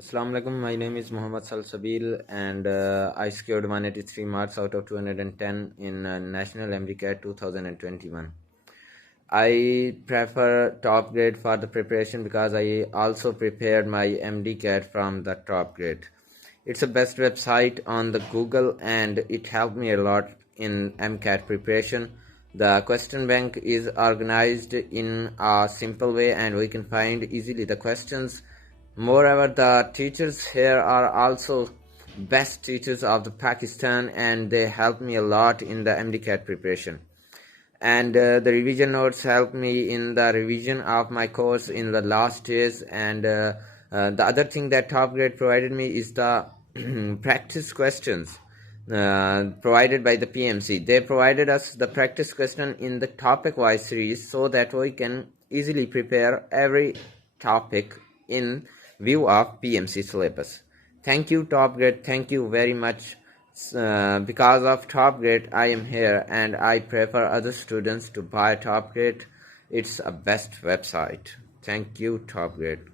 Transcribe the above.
Assalamu alaikum. My name is Muhammad Salsabil, and I scored 183 marks out of 210 in National MDCAT 2021. I prefer TopGrade for the preparation because I also prepared my MDCAT from the TopGrade. It's the best website on the Google, and it helped me a lot in MCAT preparation. The question bank is organized in a simple way, and we can find easily the questions. Moreover, the teachers here are also best teachers of the Pakistan, and they helped me a lot in the MDCAT preparation. And the revision notes helped me in the revision of my course in the last days. And the other thing that TopGrade provided me is the practice questions provided by the PMC. They provided us the practice question in the topic wise series so that we can easily prepare every topic in view of PMC syllabus. Thank you, TopGrade. Thank you very much. Because of TopGrade, I am here, and I prefer other students to buy TopGrade. It's a best website. Thank you, TopGrade.